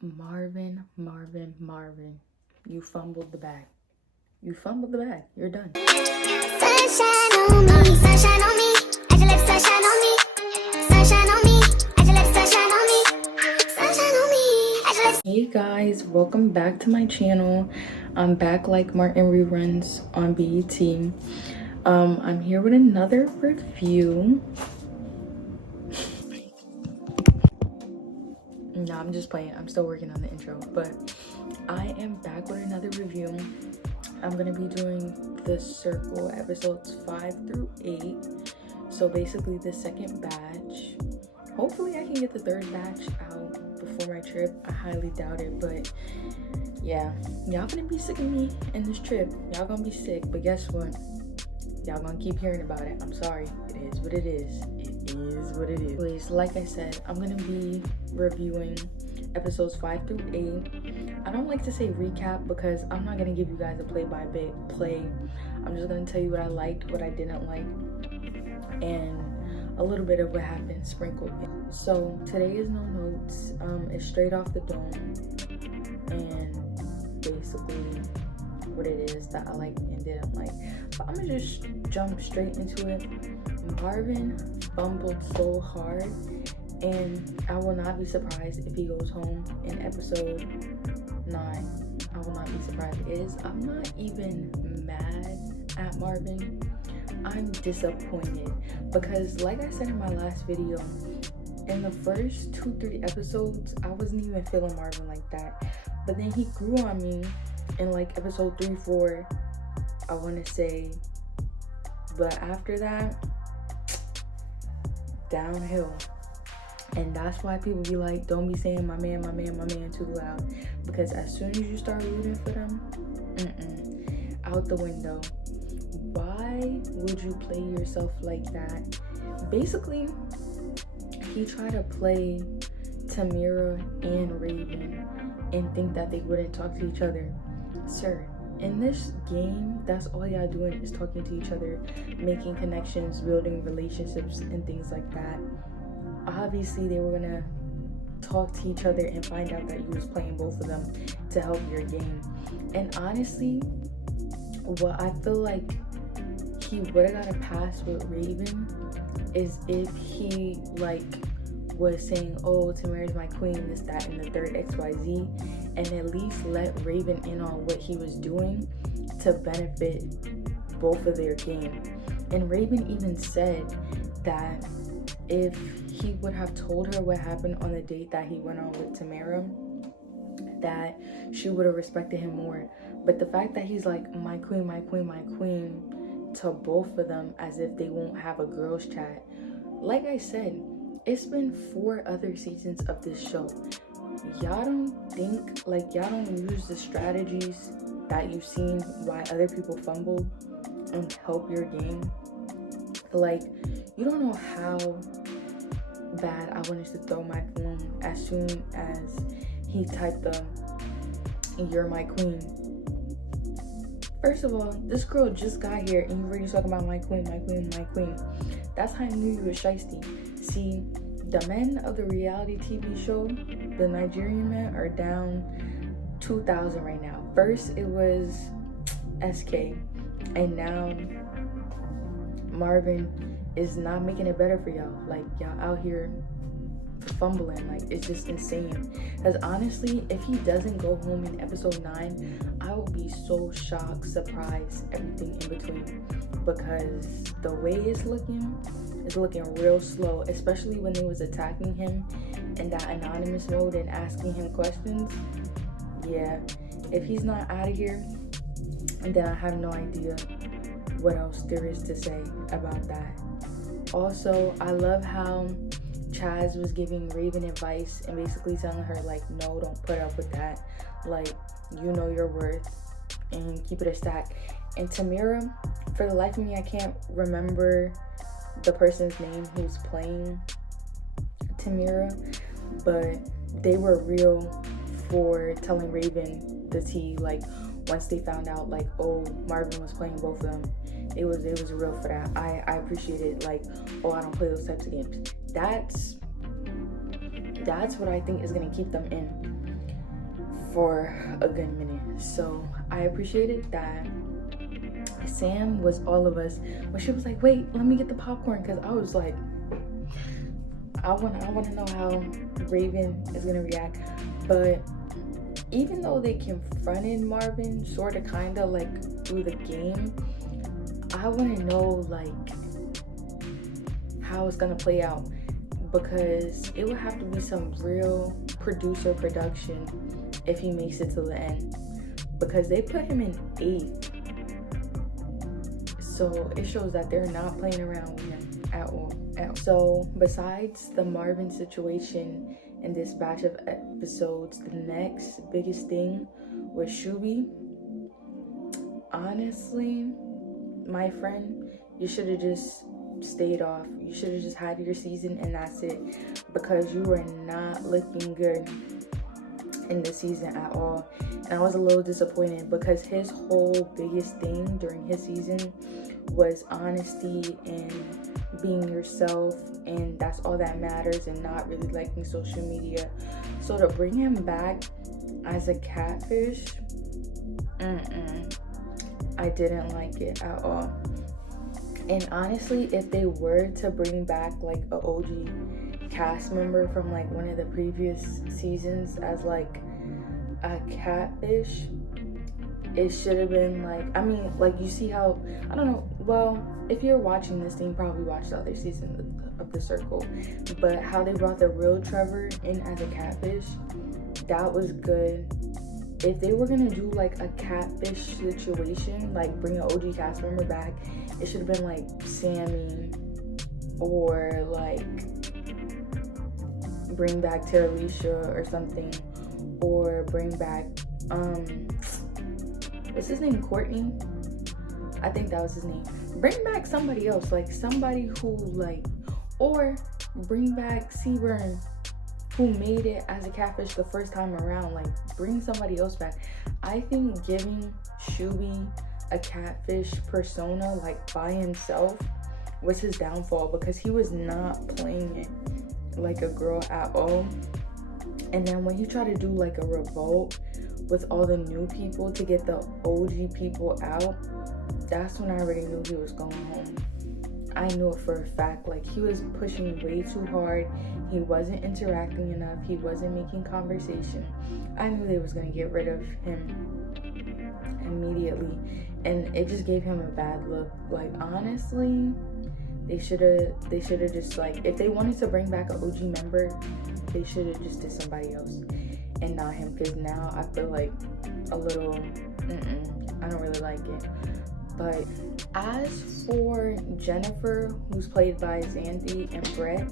Marvin, you fumbled the bag. You fumbled the bag. You're done. Sunshine on me, sunshine on me. At your lips, sunshine on me. Sunshine on me, at your lips, sunshine on me. Sunshine on me, at your lips. Hey guys, welcome back to my channel. I'm back like Martin reruns on BET. I'm here with another review. No, I'm just playing. I'm still working on the intro, but I am back with another review. I'm gonna be doing the Circle episodes 5 through 8. So basically the second batch. Hopefully I can get the third batch out before my trip. I highly doubt it, but yeah, y'all gonna be sick of me in this trip. Y'all gonna be sick, but guess what? Y'all gonna keep hearing about it. I'm sorry. It is what it is. It is what it is. Anyways, like I said, I'm gonna be reviewing episodes 5 through 8. I don't like to say recap because I'm not gonna give you guys a play. I'm just gonna tell you what I liked, what I didn't like, and a little bit of what happened sprinkled in. So today is no notes. It's straight off the dome, and basically what it is that I liked and didn't like. But I'm gonna just jump straight into it. Marvin fumbled so hard, and I will not be surprised if he goes home in episode 9. I will not be surprised. I'm not even mad at Marvin. I'm disappointed because, like I said in my last video, in the first 2-3 episodes, I wasn't even feeling Marvin like that. But then he grew on me in like episode 3-4, I want to say. But after that, downhill. And that's why people be like, don't be saying my man too loud. Because as soon as you start rooting for them, out the window. Why would you play yourself like that? Basically, he tried to play Tamira and Raven and think that they wouldn't talk to each other. Sir, in this game, that's all y'all doing is talking to each other, making connections, building relationships, and things like that. Obviously, they were gonna talk to each other and find out that you was playing both of them to help your game. And honestly, what I feel like he would have got a pass with Raven is if he like was saying, oh, Tamara's my queen, this, that, and the third XYZ, and at least let Raven in on what he was doing to benefit both of their game. And Raven even said that if he would have told her what happened on the date that he went on with Tamara, that she would have respected him more. But the fact that he's like, my queen, my queen, my queen, to both of them as if they won't have a girls chat. Like I said, it's been 4 other seasons of this show. Y'all don't use the strategies that you've seen why other people fumble and help your game. Like, you don't know how bad I wanted to throw my phone as soon as he typed the "you're my queen." First of all, this girl just got here and you already talking about my queen, my queen, my queen. That's how I knew you were shiesty. See, the men of the reality TV show, the Nigerian men, are down 2,000 right now. First it was SK, and now Marvin is not making it better for y'all. Like, y'all out here fumbling. Like, it's just insane. Because honestly, if he doesn't go home in episode 9, I will be so shocked, surprised, everything in between. Because the way it's looking real slow, especially when they was attacking him in that anonymous mode and asking him questions. Yeah, if he's not out of here, then I have no idea what else there is to say about that. Also, I love how Chaz was giving Raven advice and basically telling her, like, no, don't put up with that. Like, you know your worth and keep it a stack. And Tamira, for the life of me, I can't remember the person's name who's playing Tamira, but they were real for telling Raven the tea. Like, once they found out, like, oh, Marvin was playing both of them, it was real for that. I appreciate it. Like, oh, I don't play those types of games. That's what I think is gonna keep them in. for a good minute. So I appreciated that Sam was all of us when she was like, wait, let me get the popcorn, because I was like, I want to know how Raven is gonna react. But even though they confronted Marvin sort of kind of like through the game, I want to know like how it's gonna play out, because it would have to be some real producer production if he makes it to the end, because they put him in 8th. So it shows that they're not playing around with him at all. So besides the Marvin situation in this batch of episodes, the next biggest thing was Shubi. Honestly, my friend, you should have just stayed off. You should have just had your season and that's it, because you were not looking good in this season at all. And I was a little disappointed, because his whole biggest thing during his season was honesty and being yourself, and that's all that matters, and not really liking social media. So to bring him back as a catfish, I didn't like it at all. And honestly, if they were to bring back like a OG cast member from like one of the previous seasons as like a catfish, it should have been like, I mean, like, you see how, I don't know, well, if you're watching this, then you probably watched the other season of The Circle, but how they brought the real Trevor in as a catfish, that was good. If they were gonna do like a catfish situation, like bring an OG cast member back, it should have been like Sammy, or like bring back Teralisha or something, or bring back what's his name, Courtney? I think that was his name. Bring back somebody else, like somebody who like, or bring back Seaburn, who made it as a catfish the first time around. Like, bring somebody else back. I think giving Shubi a catfish persona like by himself was his downfall, because he was not playing it like a girl at all. And then when he tried to do like a revolt with all the new people to get the OG people out, that's when I already knew he was going home. I knew it for a fact. Like, he was pushing way too hard. He wasn't interacting enough. He wasn't making conversation. I knew they was gonna get rid of him immediately, and it just gave him a bad look. Like, honestly, they should have just, like, if they wanted to bring back an OG member, they should have just did somebody else and not him, because now I feel like a little I don't really like it. But as for Jennifer, who's played by Xanthi and Brett,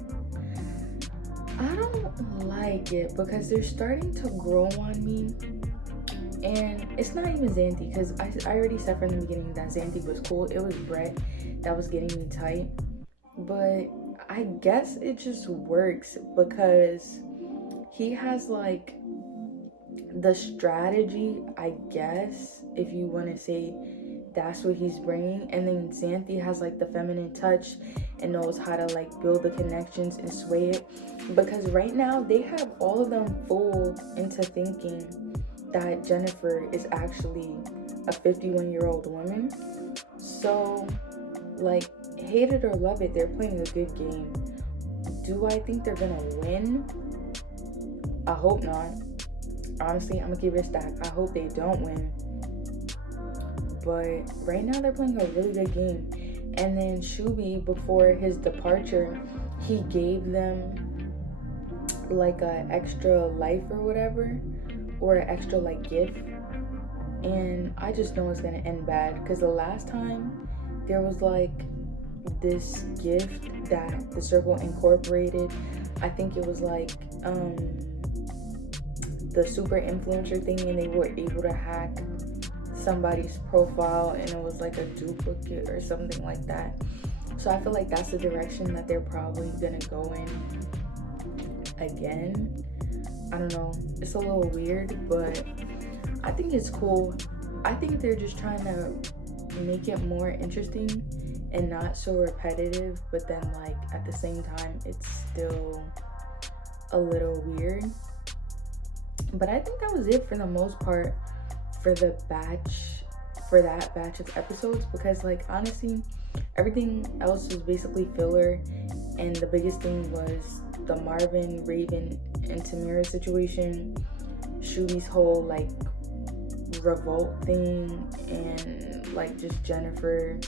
I don't like it, because they're starting to grow on me. And it's not even Xanthi, because I already said from the beginning that Xanthi was cool. It was Brett that was getting me tight. But I guess it just works, because he has like the strategy, I guess, if you want to say that's what he's bringing. And then Xanthi has like the feminine touch and knows how to like build the connections and sway it, because right now they have all of them fooled into thinking that Jennifer is actually a 51-year-old woman. So, like, hate it or love it, they're playing a good game. Do I think they're gonna win? I hope not. Honestly, I'm gonna give it a stack. I hope they don't win. But right now they're playing a really good game. And then Shubi, before his departure, he gave them like an extra life or whatever, or an extra like gift. And I just know it's gonna end bad, because the last time there was like this gift that the Circle incorporated, I think it was like the super influencer thing, and they were able to hack somebody's profile, and it was like a duplicate or something like that. So I feel like that's the direction that they're probably gonna go in again. I don't know, it's a little weird, but I think it's cool. I think they're just trying to make it more interesting and not so repetitive, but then like at the same time it's still a little weird. But I think that was it for the most part for that batch of episodes, because like honestly everything else was basically filler, and the biggest thing was the Marvin, Raven, and Tamira situation, Shubi's whole like revolt thing, and like just Jennifer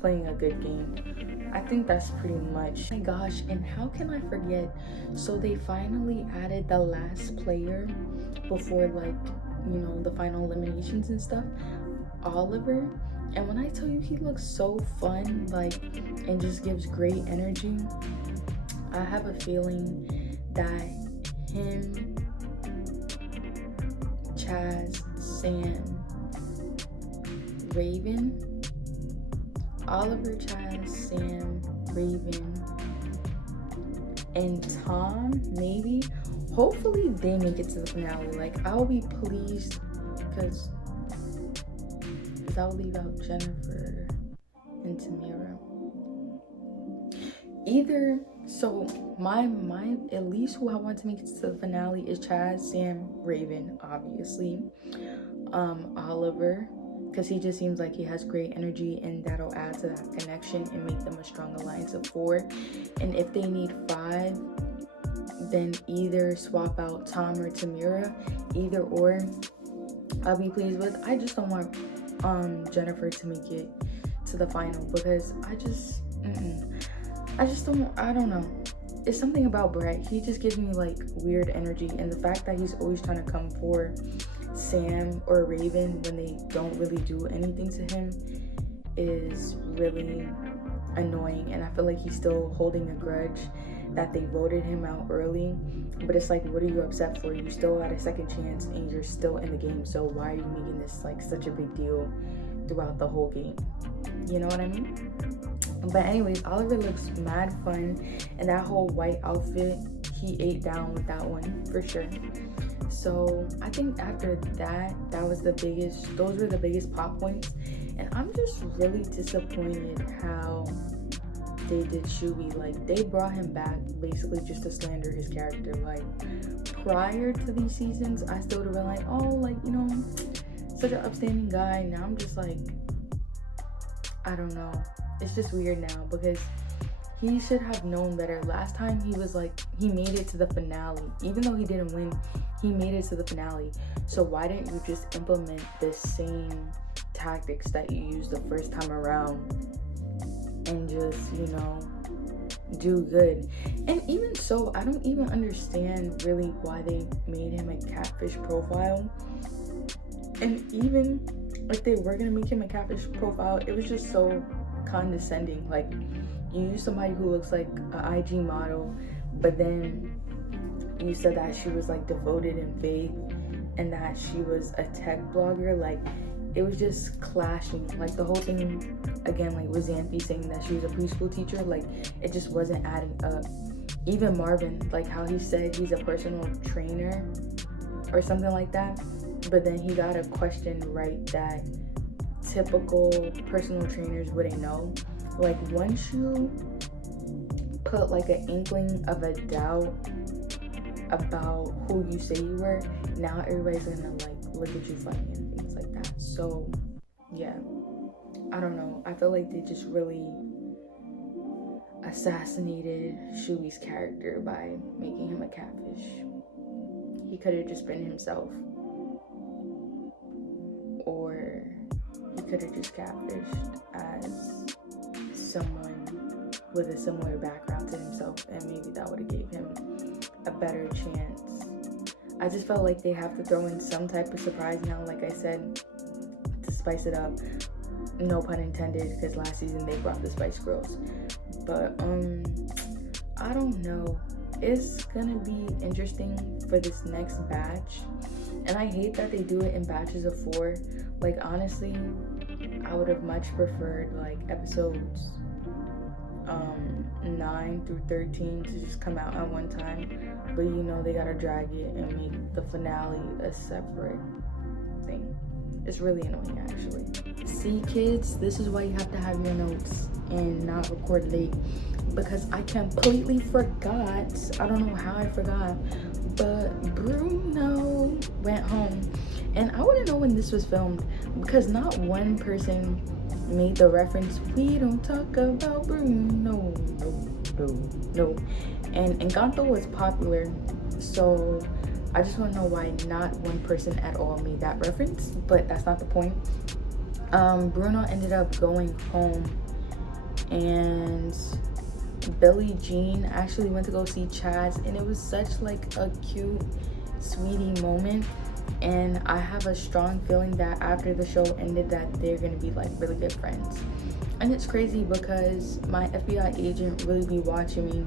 playing a good game. I think that's pretty much. Oh my gosh, and how can I forget? So they finally added the last player before like, you know, the final eliminations and stuff, Oliver. And when I tell you he looks so fun, like, and just gives great energy, I have a feeling that him, Chaz, Sam, Raven, Oliver, Chaz, Sam, Raven, and Tom, maybe, hopefully they make it to the finale. Like, I'll be pleased, because I'll leave out Jennifer and Tamira. Either, so my at least who I want to make it to the finale is Chaz, Sam, Raven, obviously, Oliver, because he just seems like he has great energy, and that'll add to that connection and make them a strong alliance of 4. And if they need 5, then either swap out Tom or Tamira, either or I'll be pleased with. I just don't want Jennifer to make it to the final, because I don't know. It's something about Brett. He just gives me like weird energy, and the fact that he's always trying to come for Sam or Raven when they don't really do anything to him is really annoying. And I feel like he's still holding a grudge that they voted him out early. But it's like, what are you upset for? You still had a second chance and you're still in the game, so why are you making this like such a big deal throughout the whole game? You know what I mean? But anyways, Oliver looks mad fun, and that whole white outfit, he ate down with that one for sure. So I think after that, those were the biggest pop points. And I'm just really disappointed how they did Shubi. Like, they brought him back basically just to slander his character. Like, prior to these seasons, I still would have been like, oh, like, you know, such an upstanding guy. Now I'm just like, I don't know. It's just weird now, because he should have known better. Last time he was like, he made it to the finale. Even though he didn't win, he made it to the finale. So why didn't you just implement the same tactics that you used the first time around and just, you know, do good? And even so, I don't even understand really why they made him a catfish profile. And even if they were gonna make him a catfish profile, it was just so condescending. Like, you use somebody who looks like an IG model, but then you said that she was like devoted in faith and that she was a tech blogger. Like, it was just clashing. Like, the whole thing again, like with Xanthi saying that she was a preschool teacher, like, it just wasn't adding up. Even Marvin, like how he said he's a personal trainer or something like that, but then he got a question right that typical personal trainers wouldn't know. Like, once you put like an inkling of a doubt about who you say you were, now everybody's gonna like look at you funny and things like that. So yeah, I don't know. I feel like they just really assassinated Shui's character by making him a catfish. He could have just been himself, or he could have just catfished as someone with a similar background to himself, and maybe that would have gave him a better chance. I just felt like they have to throw in some type of surprise now, like I said, to spice it up. No pun intended, because last season they brought the Spice Girls. But I don't know. It's gonna be interesting for this next batch, and I hate that they do it in batches of 4. Like, honestly, I would have much preferred like episodes 9 through 13 to just come out at one time, but you know, they gotta drag it and make the finale a separate thing. It's really annoying, actually. See, kids, this is why you have to have your notes and not record late, because I completely forgot. I don't know how I forgot, But Bruno went home, and I wouldn't know when this was filmed because not one person made the reference, we don't talk about Bruno, no. And Encanto was popular, so I just want to know why not one person at all made that reference, but that's not the point. Bruno ended up going home, and Billie Jean actually went to go see Chaz, and it was such like a cute sweetie moment. And I have a strong feeling that after the show ended that they're gonna be like really good friends. And it's crazy because my FBI agent really be watching me,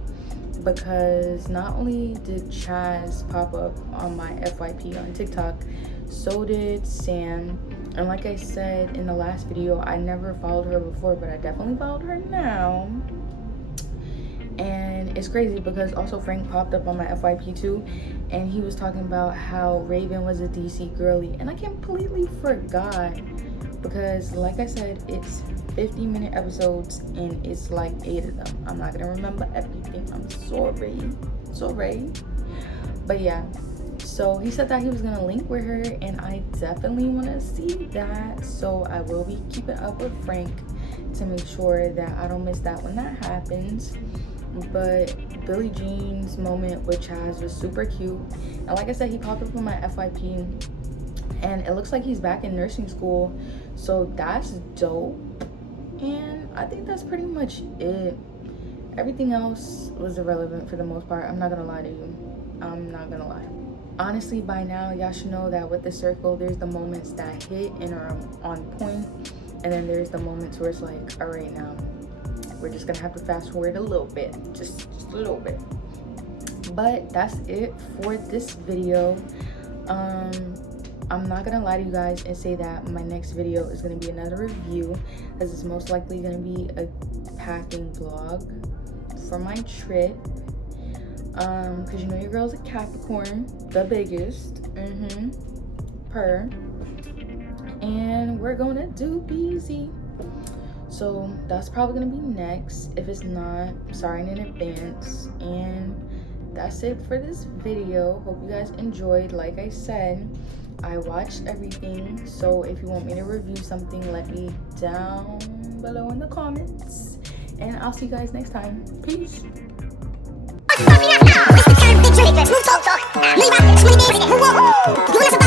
because not only did Chaz pop up on my FYP on TikTok, so did Sam. And like I said in the last video, I never followed her before, but I definitely followed her now. And it's crazy because also Frank popped up on my FYP too, and he was talking about how Raven was a DC girly, and I completely forgot because like I said, it's 50-minute episodes and it's like 8 of them. I'm not gonna remember everything, I'm sorry. But yeah, so he said that he was gonna link with her, and I definitely want to see that, so I will be keeping up with Frank to make sure that I don't miss that when that happens. But Billie Jean's moment with Chaz was super cute, and like I said, he popped up on my FYP, and it looks like he's back in nursing school, so that's dope. And I think that's pretty much it. Everything else was irrelevant for the most part. I'm not gonna lie to you, I'm not gonna lie. Honestly, by now y'all should know that with the circle, there's the moments that hit and are on point, and then there's the moments where it's like, all right, now we're just gonna have to fast forward a little bit, just a little bit. But that's it for this video. I'm not gonna lie to you guys and say that my next video is gonna be another review, as it's most likely gonna be a packing vlog for my trip. Because you know your girl's a Capricorn, the biggest, per. And we're gonna do busy. So that's probably gonna be next. If it's not, sorry in advance. And that's it for this video. Hope you guys enjoyed. Like I said, I watched everything, so if you want me to review something, let me down below in the comments, and I'll see you guys next time. Peace.